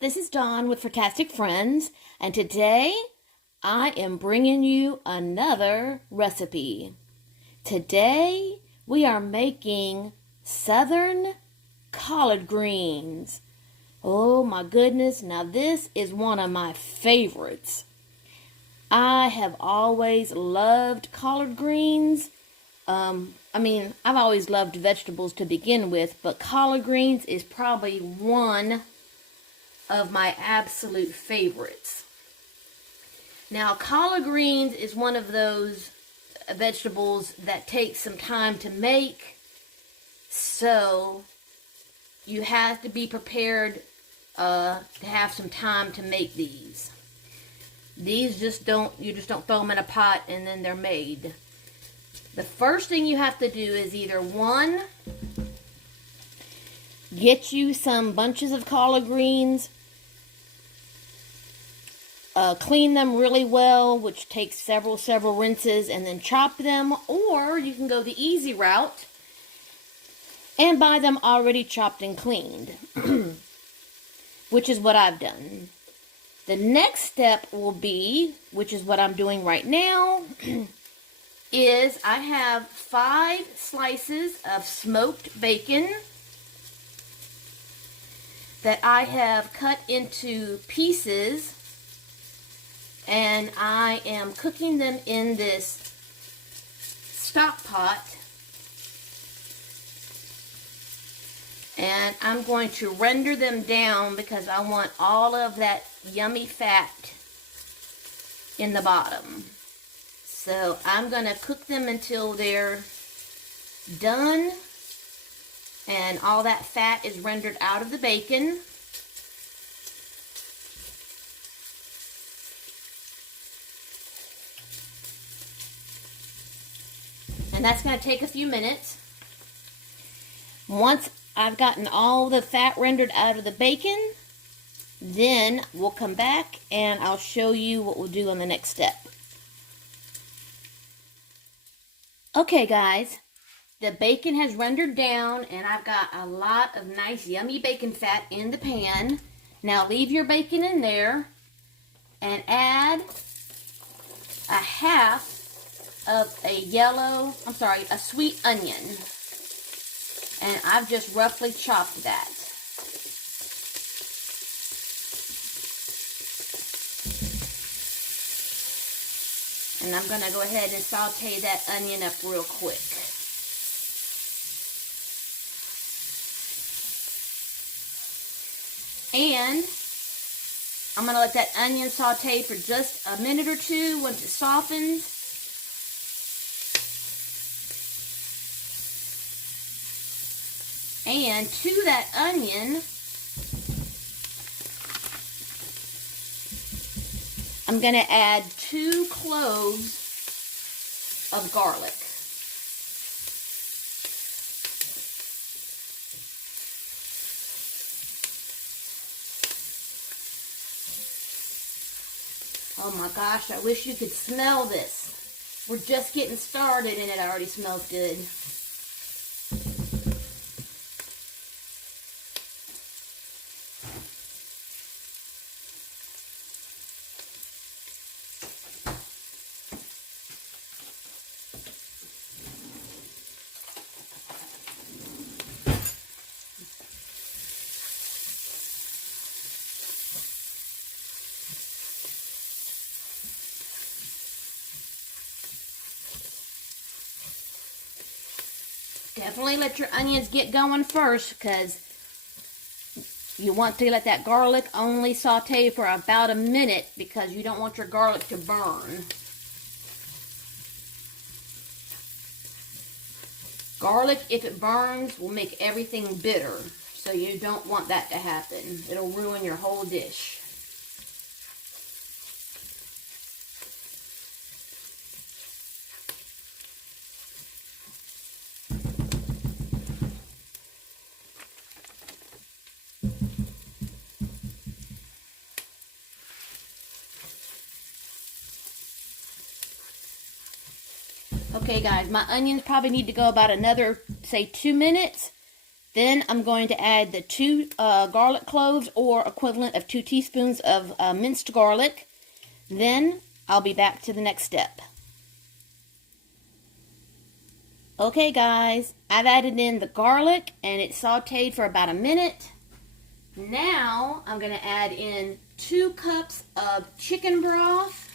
This is Dawn with Furtastic Friends, and today I am bringing you another recipe. Today we are making Southern collard greens. Oh my goodness, now this is one of my favorites. I have always loved collard greens. I've always loved vegetables to begin with, but collard greens is probably one of my absolute favorites. Now, collard greens is one of those vegetables that takes some time to make, so you have to be prepared to have some time to make these. These you just don't throw them in a pot and then they're made. The first thing you have to do is either one, get you some bunches of collard greens, clean them really well, which takes several rinses, and then chop them, or you can go the easy route and buy them already chopped and cleaned, which is what I've done. The next step will be, which is what I'm doing right now, is I have 5 slices of smoked bacon that I have cut into pieces, and I am cooking them in this stock pot, and I'm going to render them down because I want all of that yummy fat in the bottom. So I'm going to cook them until they're done and all that fat is rendered out of the bacon. And that's going to take a few minutes. Once I've gotten all the fat rendered out of the bacon, then we'll come back and I'll show you what we'll do on the next step. Okay guys, the bacon has rendered down and I've got a lot of nice yummy bacon fat in the pan. Now leave your bacon in there and add a half of a sweet onion. And I've just roughly chopped that. And I'm going to go ahead and saute that onion up real quick. And I'm going to let that onion saute for just a minute or two once it softens. And to that onion, I'm going to add 2 cloves of garlic. Oh my gosh, I wish you could smell this. We're just getting started and it already smells good. Definitely let your onions get going first because you want to let that garlic only saute for about a minute because you don't want your garlic to burn. Garlic, if it burns, will make everything bitter. So you don't want that to happen. It'll ruin your whole dish. Okay guys, my onions probably need to go about another, say 2 minutes. Then I'm going to add the 2 garlic cloves, or equivalent of 2 teaspoons of minced garlic. Then I'll be back to the next step. Okay guys, I've added in the garlic and it's sauteed for about a minute. Now I'm going to add in 2 cups of chicken broth,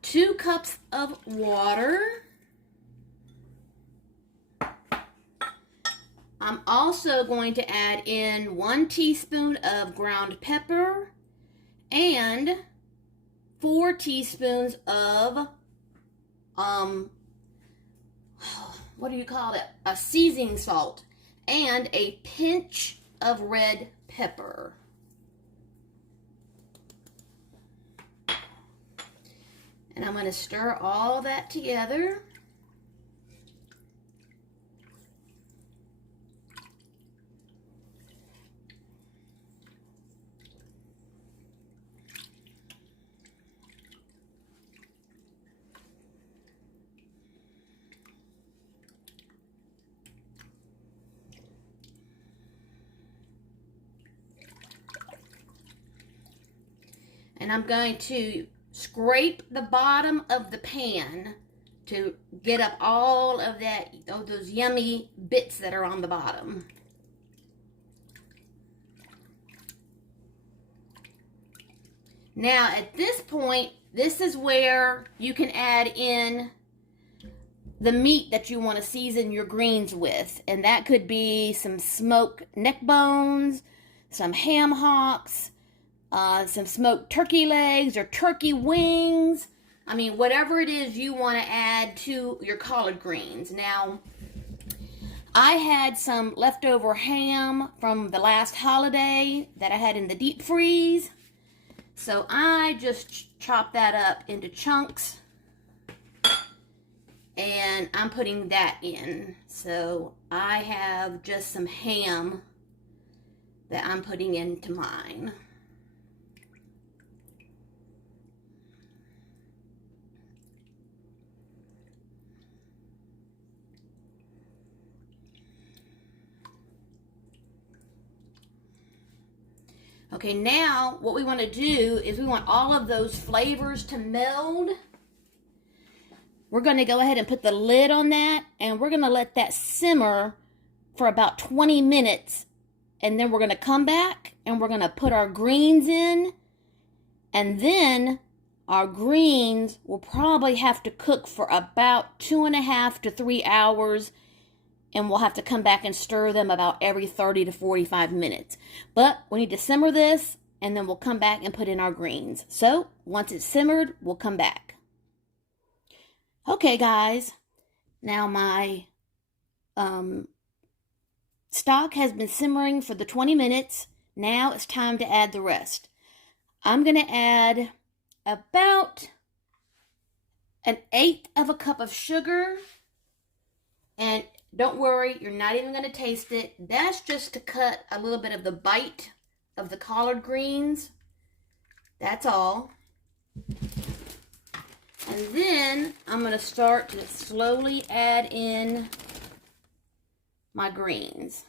2 cups of water. I'm also going to add in 1 teaspoon of ground pepper and 4 teaspoons of, what do you call it? A seasoning salt, and a pinch of red pepper. And I'm going to stir all that together. And I'm going to scrape the bottom of the pan to get up all of that, those yummy bits that are on the bottom. Now at this point, this is where you can add in the meat that you want to season your greens with. And that could be some smoked neck bones, some ham hocks, some smoked turkey legs or turkey wings. I mean, whatever it is you want to add to your collard greens. Now, I had some leftover ham from the last holiday that I had in the deep freeze. So I just chopped that up into chunks. And I'm putting that in. So I have just some ham that I'm putting into mine. Okay, now what we want to do is we want all of those flavors to meld. We're going to go ahead and put the lid on that, and we're going to let that simmer for about 20 minutes. And then we're going to come back and we're going to put our greens in. And then our greens will probably have to cook for about 2.5 to 3 hours. And we'll have to come back and stir them about every 30 to 45 minutes. But we need to simmer this, and then we'll come back and put in our greens. So once it's simmered, we'll come back. Okay, guys. Now my stock has been simmering for the 20 minutes. Now it's time to add the rest. I'm going to add about 1/8 of a cup of sugar. And don't worry, you're not even going to taste it. That's just to cut a little bit of the bite of the collard greens. That's all. And then I'm going to start to slowly add in my greens.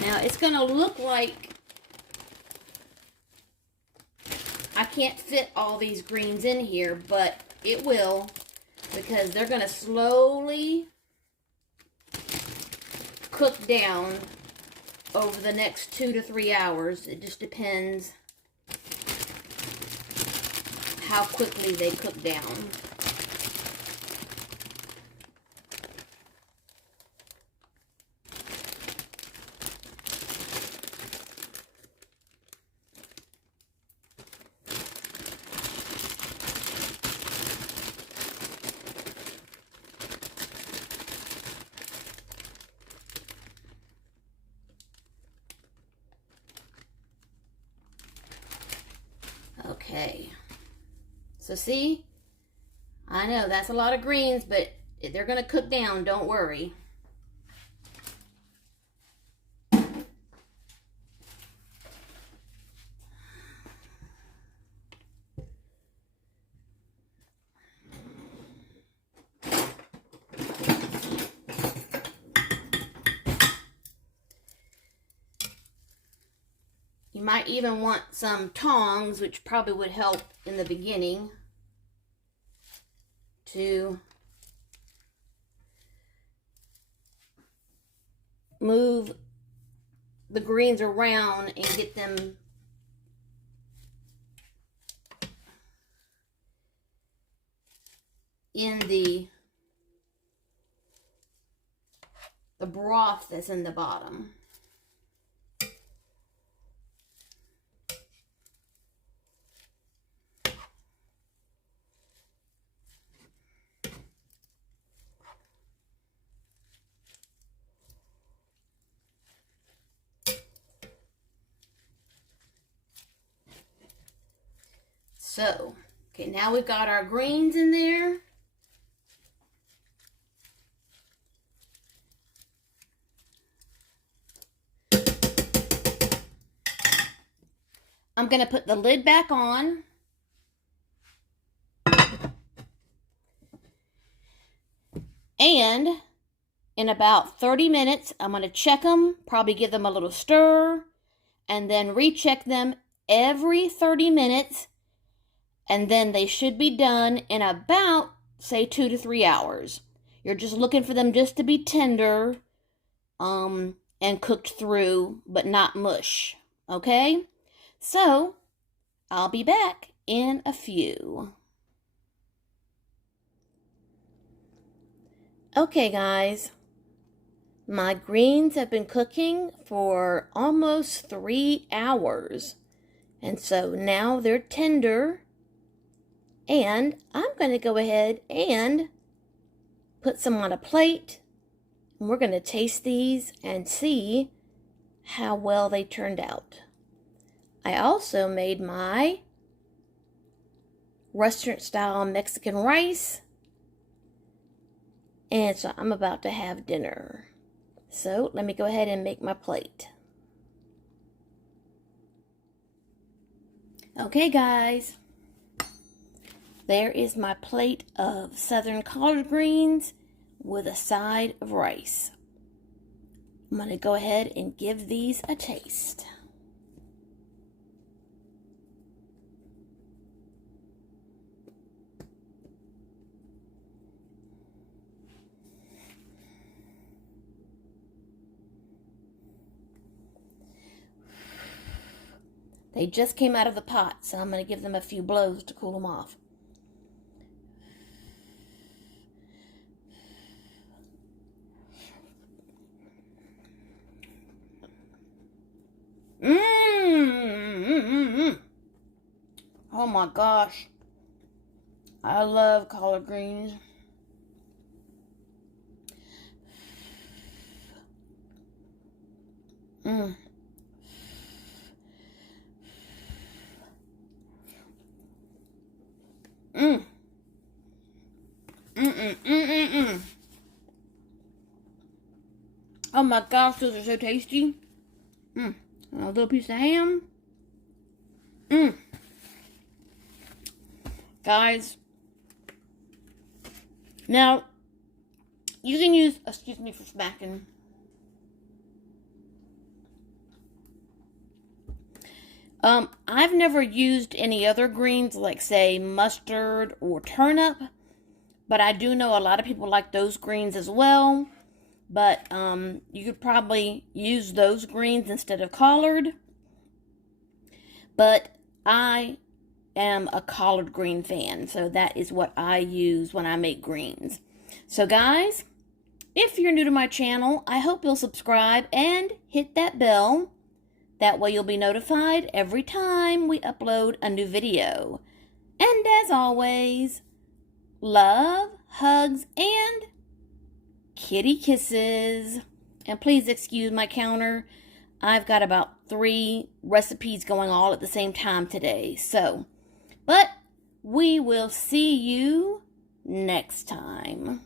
Now it's going to look like I can't fit all these greens in here, but it will, because they're going to slowly cook down over the next 2 to 3 hours. It just depends how quickly they cook down. Okay, so see, I know that's a lot of greens, but they're going to cook down, don't worry. You might even want some tongs, which probably would help in the beginning, to move the greens around and get them in the broth that's in the bottom. So, okay, now we've got our greens in there. I'm going to put the lid back on. And in about 30 minutes, I'm going to check them, probably give them a little stir, and then recheck them every 30 minutes. And then they should be done in about, say, 2 to 3 hours. You're just looking for them just to be tender and cooked through, but not mush. Okay? So, I'll be back in a few. Okay, guys. My greens have been cooking for almost 3 hours. And so now they're tender. And I'm going to go ahead and put some on a plate. And we're going to taste these and see how well they turned out. I also made my restaurant-style Mexican rice. And so I'm about to have dinner. So let me go ahead and make my plate. Okay, guys. There is my plate of southern collard greens with a side of rice. I'm going to go ahead and give these a taste. They just came out of the pot, so I'm going to give them a few blows to cool them off. Oh my gosh. I love collard greens. Mm. Mm. Oh my gosh, those are so tasty. A little piece of ham. Guys, now you can use, excuse me for smacking. I've never used any other greens like, say, mustard or turnip, but I do know a lot of people like those greens as well. But you could probably use those greens instead of collard. But I am a collard green fan, so that is what I use when I make greens. So guys, if you're new to my channel, I hope you'll subscribe and hit that bell. That way you'll be notified every time we upload a new video. And as always, love, hugs, and kitty kisses. And please excuse my counter. I've got about 3 recipes going all at the same time today. So, but we will see you next time.